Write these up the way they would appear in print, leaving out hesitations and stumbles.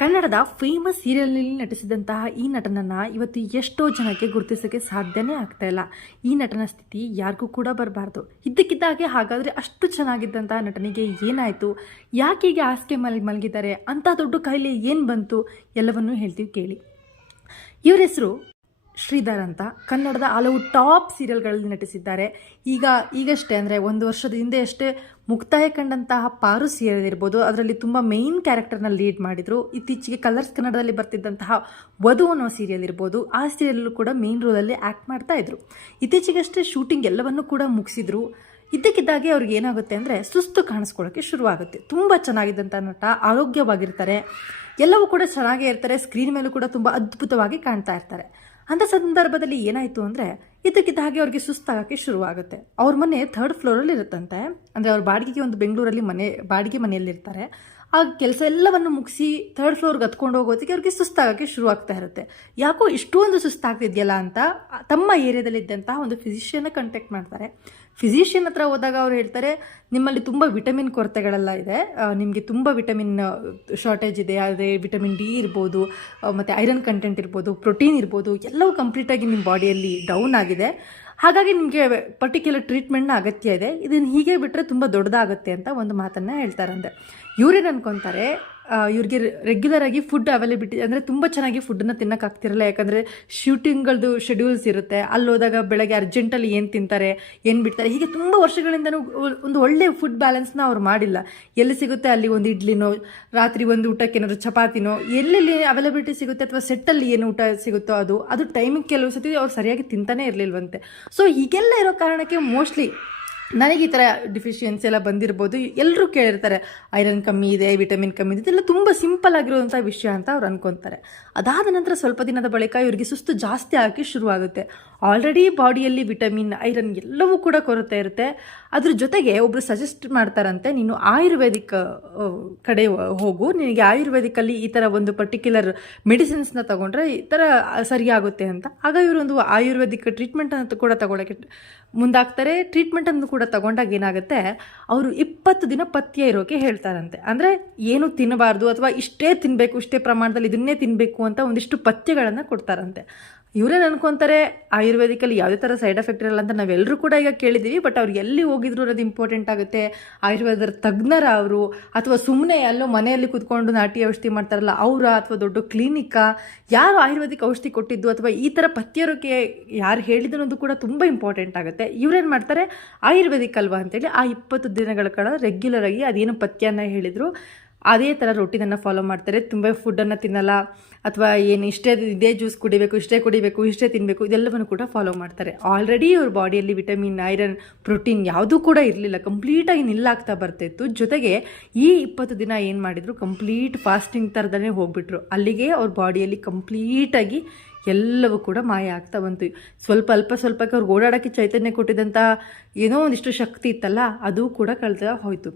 ಕನ್ನಡದ ಫೇಮಸ್ ಸೀರಿಯಲ್ನಲ್ಲಿ ನಟಿಸಿದಂತಹ ಈ ನಟನನ್ನು ಇವತ್ತು ಎಷ್ಟೋ ಜನಕ್ಕೆ ಗುರುತಿಸೋಕ್ಕೆ ಸಾಧ್ಯನೇ ಆಗ್ತಾ ಇಲ್ಲ. ಈ ನಟನ ಸ್ಥಿತಿ ಯಾರಿಗೂ ಕೂಡ ಬರಬಾರ್ದು. ಇದ್ದಕ್ಕಿದ್ದಾಗೆ ಹಾಗಾದರೆ ಅಷ್ಟು ಚೆನ್ನಾಗಿದ್ದಂತಹ ನಟನಿಗೆ ಏನಾಯಿತು, ಯಾಕೆ ಹೀಗೆ ಹಾಸಿಗೆ ಮಲಗಿದ್ದಾರೆ, ಅಂಥ ದೊಡ್ಡ ಕಾಯಿಲೆ ಏನು ಬಂತು, ಎಲ್ಲವನ್ನೂ ಹೇಳ್ತೀವಿ ಕೇಳಿ. ಇವರ ಹೆಸರು ಶ್ರೀಧರ್ ಅಂತ. ಕನ್ನಡದ ಹಲವು ಟಾಪ್ ಸೀರಿಯಲ್ಗಳಲ್ಲಿ ನಟಿಸಿದ್ದಾರೆ. ಈಗಷ್ಟೇ ಅಂದರೆ ಒಂದು ವರ್ಷದ ಹಿಂದೆ ಅಷ್ಟೇ ಮುಕ್ತಾಯ ಕಂಡಂತಹ ಪಾರು ಸೀರಿಯಲ್ ಇರ್ಬೋದು, ಅದರಲ್ಲಿ ತುಂಬ ಮೇಯ್ನ್ ಕ್ಯಾರೆಕ್ಟರ್ನ ಲೀಡ್ ಮಾಡಿದರು. ಇತ್ತೀಚೆಗೆ ಕಲರ್ಸ್ ಕನ್ನಡದಲ್ಲಿ ಬರ್ತಿದ್ದಂತಹ ವಧು ಅನ್ನೋ ಸೀರಿಯಲ್ ಇರ್ಬೋದು, ಆ ಸೀರಿಯಲ್ಲೂ ಕೂಡ ಮೇಯ್ನ್ ರೋಲಲ್ಲಿ ಆ್ಯಕ್ಟ್ ಮಾಡ್ತಾಯಿದ್ರು. ಇತ್ತೀಚೆಗಷ್ಟೇ ಶೂಟಿಂಗ್ ಎಲ್ಲವನ್ನೂ ಕೂಡ ಮುಗಿಸಿದ್ರು. ಇದ್ದಕ್ಕಿದ್ದಾಗೆ ಅವ್ರಿಗೆ ಏನಾಗುತ್ತೆ ಅಂದರೆ ಸುಸ್ತು ಕಾಣಿಸ್ಕೊಳ್ಳೋಕ್ಕೆ ಶುರುವಾಗುತ್ತೆ. ತುಂಬ ಚೆನ್ನಾಗಿದ್ದಂಥ ನಟ, ಆರೋಗ್ಯವಾಗಿರ್ತಾರೆ, ಎಲ್ಲವೂ ಕೂಡ ಚೆನ್ನಾಗೇ ಇರ್ತಾರೆ, ಸ್ಕ್ರೀನ್ ಮೇಲೂ ಕೂಡ ತುಂಬ ಅದ್ಭುತವಾಗಿ ಕಾಣ್ತಾ ಇರ್ತಾರೆ. ಅಂಥ ಸಂದರ್ಭದಲ್ಲಿ ಏನಾಯಿತು ಅಂದರೆ ಇದ್ದಕ್ಕಿದ್ದ ಹಾಗೆ ಅವ್ರಿಗೆ ಸುಸ್ತಾಗೋಕ್ಕೆ ಶುರುವಾಗುತ್ತೆ. ಅವ್ರ ಮನೆ 3rd ಫ್ಲೋರಲ್ಲಿ ಇರುತ್ತಂತೆ. ಅಂದರೆ ಅವ್ರ ಬಾಡಿಗೆಗೆ ಒಂದು ಬೆಂಗಳೂರಲ್ಲಿ ಬಾಡಿಗೆ ಮನೆಯಲ್ಲಿರ್ತಾರೆ. ಆ ಕೆಲಸ ಎಲ್ಲವನ್ನು ಮುಗಿಸಿ 3rd ಫ್ಲೋರ್ಗೆ ಹತ್ಕೊಂಡು ಹೋಗೋದಕ್ಕೆ ಅವ್ರಿಗೆ ಸುಸ್ತಾಗೋಕ್ಕೆ ಶುರುವಾಗ್ತಾ ಇರುತ್ತೆ. ಯಾಕೋ ಇಷ್ಟೊಂದು ಸುಸ್ತಾಗ್ತಿದೆಯಲ್ಲ ಅಂತ ತಮ್ಮ ಏರಿಯಾದಲ್ಲಿದ್ದಂತಹ ಒಂದು ಫಿಸಿಷಿಯನ್ನ ಕಾಂಟ್ಯಾಕ್ಟ್ ಮಾಡ್ತಾರೆ. ಫಿಸಿಷಿಯನ್ ಹತ್ರ ಹೋದಾಗ ಅವ್ರು ಹೇಳ್ತಾರೆ, ನಿಮ್ಮಲ್ಲಿ ತುಂಬ ವಿಟಮಿನ್ ಕೊರತೆಗಳೆಲ್ಲ ಇದೆ, ನಿಮಗೆ ತುಂಬ ವಿಟಮಿನ್ ಶಾರ್ಟೇಜ್ ಇದೆ. ಅದೇ ವಿಟಮಿನ್ ಡಿ ಇರ್ಬೋದು, ಮತ್ತು ಐರನ್ ಕಂಟೆಂಟ್ ಇರ್ಬೋದು, ಪ್ರೋಟೀನ್ ಇರ್ಬೋದು, ಎಲ್ಲವೂ ಕಂಪ್ಲೀಟಾಗಿ ನಿಮ್ಮ ಬಾಡಿಯಲ್ಲಿ ಡೌನ್ ಆಗಿದೆ. ಹಾಗಾಗಿ ನಿಮಗೆ ಪರ್ಟಿಕ್ಯುಲರ್ ಟ್ರೀಟ್ಮೆಂಟ್ನ ಅಗತ್ಯ ಇದೆ. ಇದನ್ನು ಹೀಗೆ ಬಿಟ್ಟರೆ ತುಂಬ ದೊಡ್ಡದಾಗುತ್ತೆ ಅಂತ ಒಂದು ಮಾತನ್ನು ಹೇಳ್ತಾರಂತೆ. ಇವ್ರೇನು ಅನ್ಕೊತಾರೆ, ಇವ್ರಿಗೆ ರೆಗ್ಯುಲರಾಗಿ ಫುಡ್ ಅವೈಲೇಬಿಲಿಟಿ ಅಂದರೆ ತುಂಬ ಚೆನ್ನಾಗಿ ಫುಡ್ಡನ್ನು ತಿನ್ನೋಕ್ಕಾಗ್ತಿರಲ್ಲ. ಯಾಕಂದರೆ ಶೂಟಿಂಗ್ಗಳದ್ದು ಶೆಡ್ಯೂಲ್ಸ್ ಇರುತ್ತೆ. ಅಲ್ಲಿ ಹೋದಾಗ ಬೆಳಗ್ಗೆ ಅರ್ಜೆಂಟಲ್ಲಿ ಏನು ತಿಂತಾರೆ, ಏನು ಬಿಡ್ತಾರೆ, ಹೀಗೆ ತುಂಬ ವರ್ಷಗಳಿಂದನೂ ಒಂದು ಒಳ್ಳೆಯ ಫುಡ್ ಬ್ಯಾಲೆನ್ಸ್ನ ಅವ್ರು ಮಾಡಿಲ್ಲ. ಎಲ್ಲಿ ಸಿಗುತ್ತೆ ಅಲ್ಲಿ ಒಂದು ಇಡ್ಲಿನೋ, ರಾತ್ರಿ ಒಂದು ಊಟಕ್ಕೆ ಏನಾದರೂ ಚಪಾತಿನೋ, ಎಲ್ಲೆಲ್ಲಿ ಅವೈಲೇಬಿಲಿಟಿ ಸಿಗುತ್ತೆ ಅಥವಾ ಸೆಟ್ಟಲ್ಲಿ ಏನು ಊಟ ಸಿಗುತ್ತೋ ಅದು ಟೈಮಿಗೆ ಕೆಲವು ಸತಿ ಅವ್ರು ಸರಿಯಾಗಿ ತಿಂತಾನೇ ಇರಲಿಲ್ವಂತೆ. ಸೊ ಹೀಗೆಲ್ಲ ಇರೋ ಕಾರಣಕ್ಕೆ ಮೋಸ್ಟ್ಲಿ ನನಗೆ ಈ ಥರ ಡಿಫಿಷಿಯನ್ಸಿ ಎಲ್ಲ ಬಂದಿರ್ಬೋದು. ಎಲ್ಲರೂ ಕೇಳಿರ್ತಾರೆ, ಐರನ್ ಕಮ್ಮಿ ಇದೆ, ವಿಟಮಿನ್ ಕಮ್ಮಿ ಇದೆ, ಇದೆಲ್ಲ ತುಂಬ ಸಿಂಪಲ್ ಆಗಿರುವಂಥ ವಿಷಯ ಅಂತ ಅವ್ರು ಅನ್ಕೊತಾರೆ. ಅದಾದ ನಂತರ ಸ್ವಲ್ಪ ದಿನದ ಬಳಿಕ ಇವರಿಗೆ ಸುಸ್ತು ಜಾಸ್ತಿ ಆಗಿ ಶುರುವಾಗುತ್ತೆ. ಆಲ್ರೆಡಿ ಬಾಡಿಯಲ್ಲಿ ವಿಟಮಿನ್, ಐರನ್ ಎಲ್ಲವೂ ಕೂಡ ಕೊರತೆ ಇರುತ್ತೆ. ಅದ್ರ ಜೊತೆಗೆ ಒಬ್ಬರು ಸಜೆಸ್ಟ್ ಮಾಡ್ತಾರಂತೆ, ನೀನು ಆಯುರ್ವೇದಿಕ್ ಕಡೆ ಹೋಗು, ನಿನಗೆ ಆಯುರ್ವೇದಿಕಲ್ಲಿ ಈ ಥರ ಒಂದು ಪರ್ಟಿಕ್ಯುಲರ್ ಮೆಡಿಸಿನ್ಸ್ನ ತೊಗೊಂಡ್ರೆ ಈ ಥರ ಸರಿಯಾಗುತ್ತೆ ಅಂತ. ಆಗ ಇವರೊಂದು ಆಯುರ್ವೇದಿಕ್ ಟ್ರೀಟ್ಮೆಂಟನ್ನು ಕೂಡ ತಗೊಳ್ಳೋಕ್ಕೆ ಮುಂದಾಗ್ತಾರೆ. ಟ್ರೀಟ್ಮೆಂಟನ್ನು ಕೂಡ ತಗೊಂಡಾಗ ಏನಾಗುತ್ತೆ, ಅವರು 20 ದಿನ ಪಥ್ಯ ಇರೋಕೆ ಹೇಳ್ತಾರಂತೆ. ಅಂದರೆ ಏನು ತಿನ್ನಬಾರ್ದು ಅಥವಾ ಇಷ್ಟೇ ತಿನ್ನಬೇಕು, ಇಷ್ಟೇ ಪ್ರಮಾಣದಲ್ಲಿ ಇದನ್ನೇ ತಿನ್ನಬೇಕು ಅಂತ ಒಂದಿಷ್ಟು ಪಥ್ಯಗಳನ್ನು ಕೊಡ್ತಾರಂತೆ. ಇವರೇನು ಅನ್ಕೊತಾರೆ, ಆಯುರ್ವೇದಿಕಲ್ಲಿ ಯಾವುದೇ ಥರ ಸೈಡ್ ಎಫೆಕ್ಟ್ ಇರಲ್ಲ ಅಂತ ನಾವೆಲ್ಲರೂ ಕೂಡ ಈಗ ಕೇಳಿದ್ದೀವಿ. ಬಟ್ ಅವ್ರು ಎಲ್ಲಿ ಹೋಗಿದ್ರು ಅನ್ನೋದು ಇಂಪಾರ್ಟೆಂಟ್ ಆಗುತ್ತೆ. ಆಯುರ್ವೇದದ ತಜ್ಞರ ಅವರು, ಅಥವಾ ಸುಮ್ಮನೆ ಎಲ್ಲೋ ಮನೆಯಲ್ಲಿ ಕೂತ್ಕೊಂಡು ನಾಟಿ ಔಷಧಿ ಮಾಡ್ತಾರಲ್ಲ ಅವರ, ಅಥವಾ ದೊಡ್ಡ ಕ್ಲಿನಿಕ್ಕಾ, ಯಾರು ಆಯುರ್ವೇದಿಕ್ ಔಷಧಿ ಕೊಟ್ಟಿದ್ದು ಅಥವಾ ಈ ಥರ ಪಥ್ಯರೋಕೆ ಯಾರು ಹೇಳಿದ್ರು ಅನ್ನೋದು ಕೂಡ ತುಂಬ ಇಂಪಾರ್ಟೆಂಟ್ ಆಗುತ್ತೆ. ಇವರೇನು ಮಾಡ್ತಾರೆ, ಆಯುರ್ವೇದಿಕ್ ಅಲ್ವಾ ಅಂತೇಳಿ ಆ 20 ದಿನಗಳ ಕಾಲ ರೆಗ್ಯುಲರಾಗಿ ಅದೇನು ಪಥ್ಯನ ಹೇಳಿದರು ಅದೇ ಥರ ರೊಟೀನನ್ನು ಫಾಲೋ ಮಾಡ್ತಾರೆ. ತುಂಬ ಫುಡ್ಡನ್ನು ತಿನ್ನಲ್ಲ, ಅಥವಾ ಏನು ಇದೇ ಜ್ಯೂಸ್ ಕುಡಿಬೇಕು, ಇಷ್ಟೇ ತಿನ್ನಬೇಕು, ಇದೆಲ್ಲವನ್ನು ಕೂಡ ಫಾಲೋ ಮಾಡ್ತಾರೆ. ಆಲ್ರೆಡಿ ಅವ್ರ ಬಾಡಿಯಲ್ಲಿ ವಿಟಮಿನ್, ಐರನ್, ಪ್ರೋಟೀನ್ ಯಾವುದೂ ಕೂಡ ಇರಲಿಲ್ಲ, ಕಂಪ್ಲೀಟಾಗಿ ನಿಲ್ಲಾಗ್ತಾ ಬರ್ತಿತ್ತು. ಜೊತೆಗೆ ಈ 20 ದಿನ ಏನು ಮಾಡಿದರು, ಕಂಪ್ಲೀಟ್ ಫಾಸ್ಟಿಂಗ್ ಥರದಲ್ಲೇ ಹೋಗ್ಬಿಟ್ರು. ಅಲ್ಲಿಗೆ ಅವ್ರ ಬಾಡಿಯಲ್ಲಿ ಕಂಪ್ಲೀಟಾಗಿ ಎಲ್ಲವೂ ಕೂಡ ಮಾಯ ಆಗ್ತಾ ಬಂತು. ಅಲ್ಪ ಸ್ವಲ್ಪಕ್ಕೆ ಅವ್ರಿಗೆ ಓಡಾಡೋಕ್ಕೆ ಚೈತನ್ಯ ಕೊಟ್ಟಿದ್ದಂಥ ಏನೋ ಒಂದಿಷ್ಟು ಶಕ್ತಿ ಇತ್ತಲ್ಲ, ಅದು ಕೂಡ ಕಳೆದ ಹೋಯಿತು.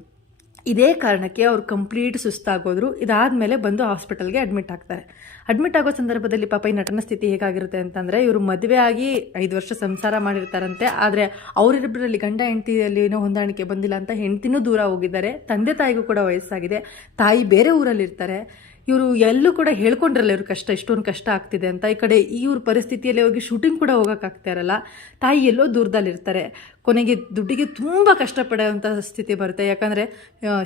ಇದೇ ಕಾರಣಕ್ಕೆ ಅವ್ರು ಕಂಪ್ಲೀಟ್ ಸುಸ್ತಾಗೋದ್ರು. ಇದಾದಮೇಲೆ ಬಂದು ಹಾಸ್ಪಿಟಲ್ಗೆ ಅಡ್ಮಿಟ್ ಆಗ್ತಾರೆ. ಅಡ್ಮಿಟ್ ಆಗೋ ಸಂದರ್ಭದಲ್ಲಿ ಪಾಪ ಈ ನಟನ ಸ್ಥಿತಿ ಹೇಗಾಗಿರುತ್ತೆ ಅಂತಂದರೆ, ಇವರು ಮದುವೆ ಆಗಿ 5 ವರ್ಷ ಸಂಸಾರ ಮಾಡಿರ್ತಾರಂತೆ. ಆದರೆ ಅವರಿಬ್ಬರಲ್ಲಿ ಗಂಡ ಹೆಂಡತಿಯಲ್ಲಿ ಏನೋ ಹೊಂದಾಣಿಕೆ ಬಂದಿಲ್ಲ ಅಂತ ಹೆಂಡತಿನೂ ದೂರ ಹೋಗಿದ್ದಾರೆ. ತಂದೆ ತಾಯಿಗೂ ಕೂಡ ವಯಸ್ಸಾಗಿದೆ, ತಾಯಿ ಬೇರೆ ಊರಲ್ಲಿರ್ತಾರೆ. ಇವರು ಎಲ್ಲೂ ಕೂಡ ಹೇಳ್ಕೊಂಡಿರಲ್ಲ ಇವ್ರ ಕಷ್ಟ, ಇಷ್ಟೊಂದು ಕಷ್ಟ ಆಗ್ತಿದೆ ಅಂತ. ಈ ಕಡೆ ಇವ್ರ ಪರಿಸ್ಥಿತಿಯಲ್ಲಿ ಅವ್ರಿಗೆ ಶೂಟಿಂಗ್ ಕೂಡ ಹೋಗೋಕ್ಕಾಗ್ತಾ ಇರಲ್ಲ. ತಾಯಿ ಎಲ್ಲೋ ದೂರದಲ್ಲಿರ್ತಾರೆ. ಕೊನೆಗೆ ದುಡ್ಡಿಗೆ ತುಂಬ ಕಷ್ಟಪಡೋವಂಥ ಸ್ಥಿತಿ ಬರುತ್ತೆ. ಯಾಕಂದರೆ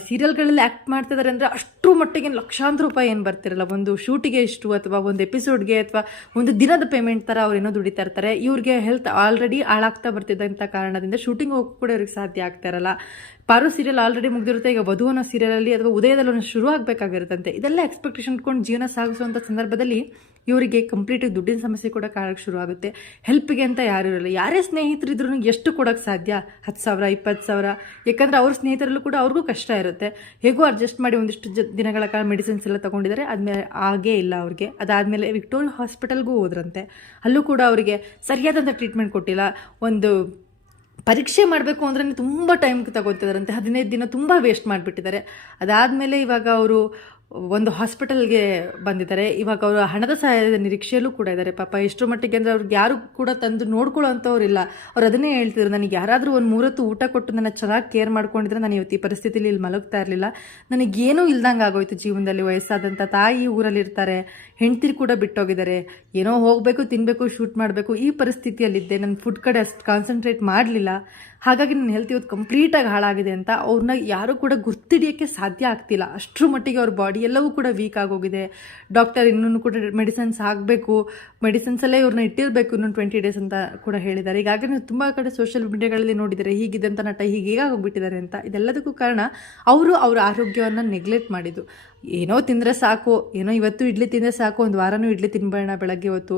ಸೀರಿಯಲ್ಗಳಲ್ಲಿ ಆ್ಯಕ್ಟ್ ಮಾಡ್ತಿದ್ದಾರೆ ಅಂದರೆ ಅಷ್ಟರ ಮಟ್ಟಿಗೆ ಲಕ್ಷಾಂತರ ರೂಪಾಯಿ ಏನು ಬರ್ತಿರಲ್ಲ. ಒಂದು ಶೂಟಿಗೆ ಇಷ್ಟು, ಅಥವಾ ಒಂದು ಎಪಿಸೋಡ್ಗೆ, ಅಥವಾ ಒಂದು ದಿನದ ಪೇಮೆಂಟ್ ಥರ ಅವ್ರೇನೋ ದುಡಿತಾ ಇರ್ತಾರೆ. ಇವ್ರಿಗೆ ಹೆಲ್ತ್ ಆಲ್ರೆಡಿ ಹಾಳಾಗ್ತಾ ಬರ್ತಿದ್ದಂಥ ಕಾರಣದಿಂದ ಶೂಟಿಂಗ್ ಹೋಗಿ ಕೂಡ ಇವ್ರಿಗೆ ಸಾಧ್ಯ ಆಗ್ತಾ ಇರಲ್ಲ. ಪಾರು ಸೀರಿಯಲ್ ಆಲ್ರೆಡಿ ಮುಗಿದಿರುತ್ತೆ. ಈಗ ವಧು ಅನ್ನೋ ಸೀರಿಯಲಲ್ಲಿ ಅಥವಾ ಉದಯದಲ್ಲಿ ಶುರು ಆಗಬೇಕಾಗಿರುತ್ತಂತೆ. ಇದೆಲ್ಲ ಎಕ್ಸ್ಪೆಕ್ಟೇಷನ್ ಇಟ್ಕೊಂಡು ಜೀವನ ಸಾಗಿಸುವಂಥ ಸಂದರ್ಭದಲ್ಲಿ ಇವರಿಗೆ ಕಂಪ್ಲೀಟಾಗಿ ದುಡ್ಡಿನ ಸಮಸ್ಯೆ ಕೂಡ ಕಾಣಕ್ಕೆ ಶುರು ಆಗುತ್ತೆ. ಹೆಲ್ಪ್ಗೆ ಅಂತ ಯಾರೂ ಇರಲ್ಲ. ಯಾರೇ ಸ್ನೇಹಿತರಿದ್ರೂ ಎಷ್ಟು ಕೊಡೋಕ್ಕೆ ಸಾಧ್ಯ, 10,000 20,000. ಯಾಕಂದರೆ ಅವ್ರ ಸ್ನೇಹಿತರಲ್ಲೂ ಕೂಡ ಅವ್ರಿಗೂ ಕಷ್ಟ ಇರುತ್ತೆ. ಹೇಗೋ ಅಡ್ಜಸ್ಟ್ ಮಾಡಿ ಒಂದಿಷ್ಟು ದಿನಗಳ ಕಾಲ ಮೆಡಿಸಿನ್ಸ್ ಎಲ್ಲ ತೊಗೊಂಡಿದ್ದಾರೆ. ಆದಮೇಲೆ ಆಗೇ ಇಲ್ಲ ಅವ್ರಿಗೆ. ಅದಾದಮೇಲೆ ವಿಕ್ಟೋರಿಯಾ ಹಾಸ್ಪಿಟಲ್ಗೂ ಹೋದ್ರಂತೆ. ಅಲ್ಲೂ ಕೂಡ ಅವರಿಗೆ ಸರಿಯಾದಂಥ ಟ್ರೀಟ್ಮೆಂಟ್ ಕೊಟ್ಟಿಲ್ಲ. ಒಂದು ಪರೀಕ್ಷೆ ಮಾಡಬೇಕು ಅಂದ್ರೆ ತುಂಬ ಟೈಮ್ ತಗೋತಿದ್ದಾರಂತೆ. 15 ದಿನ ತುಂಬ ವೇಸ್ಟ್ ಮಾಡಿಬಿಟ್ಟಿದ್ದಾರೆ. ಅದಾದಮೇಲೆ ಇವಾಗ ಅವರು ಒಂದು ಹಾಸ್ಪಿಟಲ್ಗೆ ಬಂದಿದ್ದಾರೆ. ಇವಾಗ ಅವರು ಹಣದ ಸಹಾಯದ ನಿರೀಕ್ಷೆಯಲ್ಲೂ ಕೂಡ ಇದ್ದಾರೆ. ಪಾಪ ಎಷ್ಟರ ಮಟ್ಟಿಗೆ ಅಂದರೆ ಅವ್ರಿಗೆ ಯಾರು ಕೂಡ ತಂದು ನೋಡ್ಕೊಳ್ಳೋ ಅಂಥವ್ರಿಲ್ಲ. ಅವ್ರು ಅದನ್ನೇ ಹೇಳ್ತಿದ್ರು, ನನಗೆ ಯಾರಾದರೂ ಒಂದು 3 ಹೊತ್ತು ಊಟ ಕೊಟ್ಟು ನನ್ನ ಚೆನ್ನಾಗಿ ಕೇರ್ ಮಾಡ್ಕೊಂಡಿದ್ರೆ ನಾನು ಇವತ್ತು ಈ ಪರಿಸ್ಥಿತಿಲಿ ಇಲ್ಲಿ ಮಲಗ್ತಾ ಇರಲಿಲ್ಲ. ನನಗೇನೂ ಇಲ್ದಂಗೆ ಆಗೋಯ್ತು ಜೀವನದಲ್ಲಿ. ವಯಸ್ಸಾದಂಥ ತಾಯಿ ಊರಲ್ಲಿರ್ತಾರೆ, ಹೆಂಡ್ತಿರು ಕೂಡ ಬಿಟ್ಟೋಗಿದ್ದಾರೆ. ಏನೋ ಹೋಗಬೇಕು, ತಿನ್ನಬೇಕು, ಶೂಟ್ ಮಾಡಬೇಕು, ಈ ಪರಿಸ್ಥಿತಿಯಲ್ಲಿದ್ದೆ. ನನ್ನ ಫುಡ್ ಕಡೆ ಅಷ್ಟು ಕಾನ್ಸಂಟ್ರೇಟ್ ಮಾಡಲಿಲ್ಲ. ಹಾಗಾಗಿ ನನ್ನ ಹೆಲ್ತ್ ಇವತ್ತು ಕಂಪ್ಲೀಟಾಗಿ ಹಾಳಾಗಿದೆ ಅಂತ ಅವ್ರನ್ನ ಯಾರೂ ಕೂಡ ಗುರ್ತಿಡಿಯೋಕ್ಕೆ ಸಾಧ್ಯ ಆಗ್ತಿಲ್ಲ. ಅಷ್ಟರ ಮಟ್ಟಿಗೆ ಅವ್ರ ಬಾಡಿ ಎಲ್ಲವೂ ಕೂಡ ವೀಕ್ ಆಗೋಗಿದೆ. ಡಾಕ್ಟರ್ ಇನ್ನೂ ಕೂಡ ಮೆಡಿಸಿನ್ಸ್ ಆಗಬೇಕು, ಮೆಡಿಸಿನ್ಸಲ್ಲೇ ಇವ್ರನ್ನ ಇಟ್ಟಿರಬೇಕು ಇನ್ನೊಂದು 20 ಡೇಸ್ ಅಂತ ಕೂಡ ಹೇಳಿದ್ದಾರೆ. ಈಗಾಗಲೇ ನೀವು ತುಂಬ ಕಡೆ ಸೋಷಿಯಲ್ ಮೀಡಿಯಾಗಳಲ್ಲಿ ನೋಡಿದರೆ ಹೀಗಿದೆ ಅಂತ ನಟ ಹೀಗಾಗೋಗ್ಬಿಟ್ಟಿದ್ದಾರೆ ಅಂತ. ಇದೆಲ್ಲದಕ್ಕೂ ಕಾರಣ ಅವರು ಅವರ ಆರೋಗ್ಯವನ್ನು ನೆಗ್ಲೆಕ್ಟ್ ಮಾಡಿದ್ದು. ಏನೋ ತಿಂದರೆ ಸಾಕು, ಏನೋ ಇವತ್ತು ಇಡ್ಲಿ ತಿಂದರೆ ಸಾಕು, ಒಂದು ವಾರನೂ ಇಡ್ಲಿ ತಿನ್ಬೇಡ ಬೆಳಗ್ಗೆ ಹೊತ್ತು,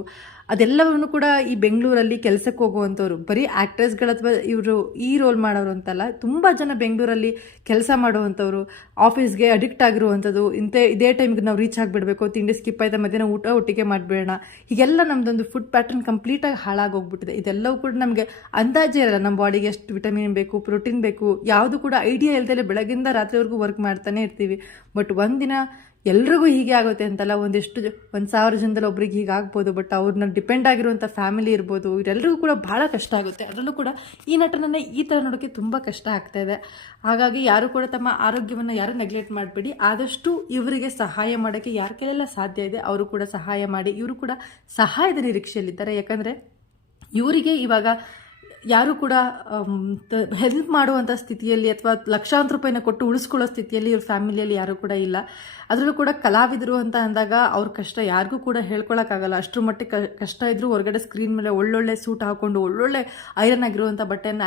ಅದೆಲ್ಲವನ್ನು ಕೂಡ ಈ ಬೆಂಗಳೂರಲ್ಲಿ ಕೆಲಸಕ್ಕೆ ಹೋಗುವಂಥವ್ರು, ಬರೀ ಆ್ಯಕ್ಟ್ರೆಸ್ಗಳು ಅಥವಾ ಇವರು ಈ ರೋಲ್ ಮಾಡೋರು ಅಂತಲ್ಲ, ತುಂಬ ಜನ ಬೆಂಗಳೂರಲ್ಲಿ ಕೆಲಸ ಮಾಡುವಂಥವ್ರು, ಆಫೀಸ್ಗೆ ಅಡಿಕ್ಟ್ ಆಗಿರುವಂಥದ್ದು. ಇದೇ ಟೈಮಿಗೆ ನಾವು ರೀಚ್ ಆಗಿಬಿಡಬೇಕು, ತಿಂಡಿ ಸ್ಕಿಪ್ ಆಯ್ತಾ, ಮಧ್ಯಾಹ್ನ ಊಟ ಒಟ್ಟಿಗೆ ಮಾಡಬೇಡ, ಹೀಗೆಲ್ಲ ನಮ್ಮದೊಂದು ಫುಡ್ ಪ್ಯಾಟರ್ನ್ ಕಂಪ್ಲೀಟಾಗಿ ಹಾಳಾಗೋಗ್ಬಿಟ್ಟಿದೆ. ಇದೆಲ್ಲವೂ ಕೂಡ ನಮಗೆ ಅಂದಾಜೇ ಇರಲ್ಲ. ನಮ್ಮ ಬಾಡಿಗೆ ಎಷ್ಟು ವಿಟಮಿನ್ ಬೇಕು, ಪ್ರೋಟೀನ್ ಬೇಕು, ಯಾವುದು ಕೂಡ ಐಡಿಯಾ ಇಲ್ದಲೆ ಬೆಳಗಿಂದ ರಾತ್ರಿವರೆಗೂ ವರ್ಕ್ ಮಾಡ್ತಾನೆ ಇರ್ತೀವಿ. ಬಟ್ ಒಂದಿನ ಎಲ್ರಿಗೂ ಹೀಗೆ ಆಗುತ್ತೆ ಅಂತಲ್ಲ, 1,000 ಜನದಲ್ಲಿ ಒಬ್ರಿಗೆ ಹೀಗೆ ಆಗ್ಬೋದು. ಬಟ್ ಅವ್ರನ್ನ ಡಿಪೆಂಡ್ ಆಗಿರುವಂಥ ಫ್ಯಾಮಿಲಿ ಇರ್ಬೋದು, ಇವರೆಲ್ಲರಿಗೂ ಕೂಡ ಭಾಳ ಕಷ್ಟ ಆಗುತ್ತೆ. ಅದರಲ್ಲೂ ಕೂಡ ಈ ನಟನನ್ನು ಈ ಥರ ನೋಡೋಕ್ಕೆ ತುಂಬ ಕಷ್ಟ ಆಗ್ತಾ ಇದೆ. ಹಾಗಾಗಿ ಯಾರು ಕೂಡ ತಮ್ಮ ಆರೋಗ್ಯವನ್ನು ಯಾರು ನೆಗ್ಲೆಕ್ಟ್ ಮಾಡಬೇಡಿ. ಆದಷ್ಟು ಇವರಿಗೆ ಸಹಾಯ ಮಾಡೋಕ್ಕೆ ಯಾರ ಕೈಲೆಲ್ಲ ಸಾಧ್ಯ ಇದೆ ಅವರು ಕೂಡ ಸಹಾಯ ಮಾಡಿ. ಇವರು ಕೂಡ ಸಹಾಯದ ನಿರೀಕ್ಷೆಯಲ್ಲಿದ್ದಾರೆ. ಯಾಕಂದರೆ ಇವರಿಗೆ ಇವಾಗ ಯಾರು ಕೂಡ ಹೆಲ್ಪ್ ಮಾಡುವಂಥ ಸ್ಥಿತಿಯಲ್ಲಿ ಅಥವಾ ಲಕ್ಷಾಂತರ ರೂಪಾಯಿನ ಕೊಟ್ಟು ಉಳಿಸ್ಕೊಳ್ಳೋ ಸ್ಥಿತಿಯಲ್ಲಿ ಇವ್ರ ಫ್ಯಾಮಿಲಿಯಲ್ಲಿ ಯಾರೂ ಕೂಡ ಇಲ್ಲ. ಅದರಲ್ಲೂ ಕೂಡ ಕಲಾವಿದರು ಅಂತ ಅಂದಾಗ ಅವ್ರ ಕಷ್ಟ ಯಾರಿಗೂ ಕೂಡ ಹೇಳ್ಕೊಳಕ್ಕಾಗಲ್ಲ. ಅಷ್ಟರ ಮಟ್ಟಿಗೆ ಕಷ್ಟ ಇದ್ದರೂ ಹೊರಗಡೆ ಸ್ಕ್ರೀನ್ ಮೇಲೆ ಒಳ್ಳೊಳ್ಳೆ ಸೂಟ್ ಹಾಕ್ಕೊಂಡು ಒಳ್ಳೊಳ್ಳೆ ಐರನ್ ಆಗಿರುವಂಥ ಬಟ್ಟೆಯನ್ನು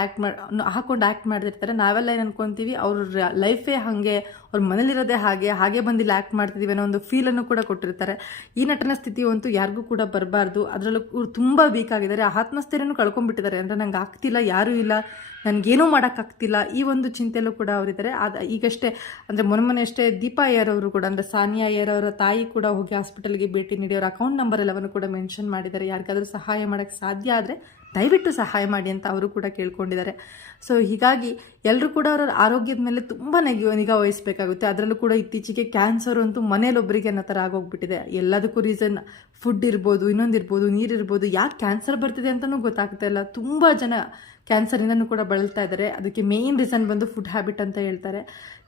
ಹಾಕ್ಕೊಂಡು ಆ್ಯಕ್ಟ್ ಮಾಡ್ತಿರ್ತಾರೆ. ನಾವೆಲ್ಲ ಏನು ಅನ್ಕೊತೀವಿ, ಅವ್ರ ಲೈಫೇ ಹಾಗೆ, ಅವ್ರ ಮನೇಲಿರೋದೇ ಹಾಗೆ ಬಂದಿಲ್ಲ ಆ್ಯಕ್ಟ್ ಮಾಡ್ತಿದ್ದೀವಿ ಅನ್ನೋ ಒಂದು ಫೀಲನ್ನು ಕೂಡ ಕೊಟ್ಟಿರ್ತಾರೆ. ಈ ನಟನ ಸ್ಥಿತಿ ಅಂತೂ ಯಾರಿಗೂ ಕೂಡ ಬರಬಾರ್ದು. ಅದರಲ್ಲೂ ಇವ್ರು ತುಂಬ ವೀಕ್ ಆಗಿದ್ದಾರೆ, ಆತ್ಮಸ್ಥೈರ್ಯನೂ ಕಳ್ಕೊಂಡ್ಬಿಟ್ಟಿದ್ದಾರೆ. ಅಂದರೆ ನಂಗೆ ಆಗ್ತಿಲ್ಲ, ಯಾರೂ ಇಲ್ಲ, ನನಗೇನೂ ಮಾಡೋಕ್ಕಾಗ್ತಿಲ್ಲ, ಈ ಒಂದು ಚಿಂತೆಯಲ್ಲೂ ಕೂಡ ಅವರಿದ್ದಾರೆ. ಈಗಷ್ಟೇ ಅಂದರೆ ಮೊನ್ನೆ ಅಷ್ಟೇ ದೀಪಾ ಅಯ್ಯರ್ ಅವರು ಕೂಡ, ಅಂದರೆ ಸಾನಿಯಾ ಅಯ್ಯರ್ ಅವರ ತಾಯಿ ಕೂಡ ಹೋಗಿ ಹಾಸ್ಪಿಟಲ್ಗೆ ಭೇಟಿ ನೀಡಿ ಅವರ ಅಕೌಂಟ್ ನಂಬರ್ ಎಲ್ಲವನ್ನು ಕೂಡ ಮೆನ್ಷನ್ ಮಾಡಿದ್ದಾರೆ. ಯಾರಿಗಾದರೂ ಸಹಾಯ ಮಾಡೋಕ್ಕೆ ಸಾಧ್ಯ ಆದರೆ ದಯವಿಟ್ಟು ಸಹಾಯ ಮಾಡಿ ಅಂತ ಅವರು ಕೂಡ ಕೇಳ್ಕೊಂಡಿದ್ದಾರೆ. ಸೊ ಹೀಗಾಗಿ ಎಲ್ಲರೂ ಕೂಡ ಅವರ ಆರೋಗ್ಯದ ಮೇಲೆ ತುಂಬ ನಿಗಾ ವಹಿಸಬೇಕಾಗುತ್ತೆ. ಅದರಲ್ಲೂ ಕೂಡ ಇತ್ತೀಚೆಗೆ ಕ್ಯಾನ್ಸರ್ ಅಂತೂ ಮನೇಲೊಬ್ಬರಿಗೆ ಅನ್ನೋ ಥರ ಆಗೋಗ್ಬಿಟ್ಟಿದೆ. ಎಲ್ಲದಕ್ಕೂ ರೀಸನ್ ಫುಡ್ ಇರ್ಬೋದು, ಇನ್ನೊಂದಿರ್ಬೋದು, ನೀರಿರ್ಬೋದು. ಯಾಕೆ ಕ್ಯಾನ್ಸರ್ ಬರ್ತಿದೆ ಅಂತಲೂ ಗೊತ್ತಾಗ್ತಾ ಇಲ್ಲ. ತುಂಬ ಜನ ಕ್ಯಾನ್ಸರಿಂದನೂ ಕೂಡ ಬಳಲ್ತಾ ಇದ್ದಾರೆ. ಅದಕ್ಕೆ ಮೇಯ್ನ್ ರೀಸನ್ ಬಂದು ಫುಡ್ ಹ್ಯಾಬಿಟ್ ಅಂತ ಹೇಳ್ತಾರೆ.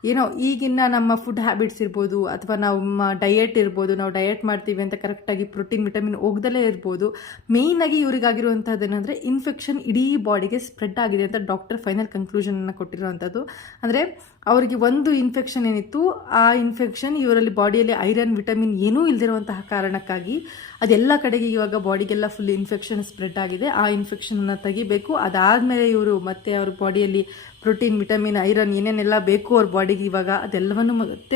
ಏನೋ ಈಗಿನ ನಮ್ಮ ಫುಡ್ ಹ್ಯಾಬಿಟ್ಸ್ ಇರ್ಬೋದು, ಅಥವಾ ನಮ್ಮ ಡಯೆಟ್ ಇರ್ಬೋದು, ನಾವು ಡಯೆಟ್ ಮಾಡ್ತೀವಿ ಅಂತ ಕರೆಕ್ಟಾಗಿ ಪ್ರೋಟೀನ್ ವಿಟಮಿನ್ ಹೋಗ್ದಲೇ ಇರ್ಬೋದು. ಮೇಯ್ನಾಗಿ ಇವರಿಗಾಗಿರುವಂಥದ್ದು ಏನಂದರೆ ಇನ್ಫೆಕ್ಷನ್ ಇಡೀ ಬಾಡಿಗೆ ಸ್ಪ್ರೆಡ್ ಆಗಿದೆ ಅಂತ ಡಾಕ್ಟರ್ ಫೈನಲ್ ಕನ್ಕ್ಲೂಷನನ್ನು ಕೊಟ್ಟಿರುವಂಥದ್ದು. ಅಂದರೆ ಅವರಿಗೆ ಒಂದು ಇನ್ಫೆಕ್ಷನ್ ಏನಿತ್ತು, ಆ ಇನ್ಫೆಕ್ಷನ್ ಇವರಲ್ಲಿ ಬಾಡಿಯಲ್ಲಿ ಐರನ್ ವಿಟಮಿನ್ ಏನೂ ಇಲ್ದಿರುವಂತಹ ಕಾರಣಕ್ಕಾಗಿ ಅದೆಲ್ಲ ಕಡೆಗೆ ಇವಾಗ ಬಾಡಿಗೆಲ್ಲ ಫುಲ್ ಇನ್ಫೆಕ್ಷನ್ ಸ್ಪ್ರೆಡ್ ಆಗಿದೆ. ಆ ಇನ್ಫೆಕ್ಷನನ್ನು ತೆಗಿಬೇಕು. ಅದಾದಮೇಲೆ ಇವರು ಮತ್ತೆ ಅವ್ರ ಬಾಡಿಯಲ್ಲಿ ಪ್ರೋಟೀನ್ ವಿಟಮಿನ್ ಐರನ್ ಏನೇನೆಲ್ಲ ಬೇಕು ಅವ್ರ ಬಾಡಿಗೆ ಇವಾಗ ಅದೆಲ್ಲವನ್ನು ಮತ್ತೆ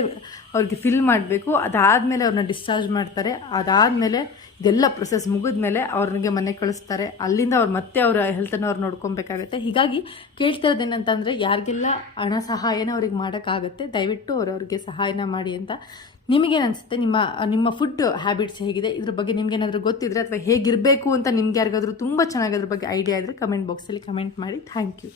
ಅವ್ರಿಗೆ ಫಿಲ್ ಮಾಡಬೇಕು. ಅದಾದಮೇಲೆ ಅವ್ರನ್ನ ಡಿಸ್ಚಾರ್ಜ್ ಮಾಡ್ತಾರೆ. ಅದಾದಮೇಲೆ ಇದೆಲ್ಲ ಪ್ರೊಸೆಸ್ ಮುಗಿದ್ಮೇಲೆ ಅವ್ರಿಗೆ ಮನೆಗೆ ಕಳಿಸ್ತಾರೆ. ಅಲ್ಲಿಂದ ಅವ್ರು ಮತ್ತೆ ಅವರ ಹೆಲ್ತನ್ನು ಅವ್ರು ನೋಡ್ಕೊಬೇಕಾಗತ್ತೆ. ಹೀಗಾಗಿ ಕೇಳ್ತಾ ಇರೋದೇನಂತಂದರೆ, ಯಾರಿಗೆಲ್ಲ ಹಣ ಸಹಾಯನ ಅವ್ರಿಗೆ ಮಾಡೋಕ್ಕಾಗತ್ತೆ ದಯವಿಟ್ಟು ಅವ್ರಿಗೆ ಸಹಾಯನ ಮಾಡಿ ಅಂತ. ನಿಮಗೇನು ಅನಿಸುತ್ತೆ? ನಿಮ್ಮ ಫುಡ್ ಹ್ಯಾಬಿಟ್ಸ್ ಹೇಗಿದೆ? ಇದ್ರ ಬಗ್ಗೆ ನಿಮ್ಗೇನಾದರೂ ಗೊತ್ತಿದ್ರೆ ಅಥವಾ ಹೇಗಿರಬೇಕು ಅಂತ ನಿಮ್ಗೆ ಯಾರಿಗಾದ್ರೂ ತುಂಬ ಚೆನ್ನಾಗಿ ಅದ್ರ ಬಗ್ಗೆ ಐಡಿಯಾ ಇದ್ದರೆ ಕಮೆಂಟ್ ಬಾಕ್ಸಲ್ಲಿ ಕಮೆಂಟ್ ಮಾಡಿ. Thank you.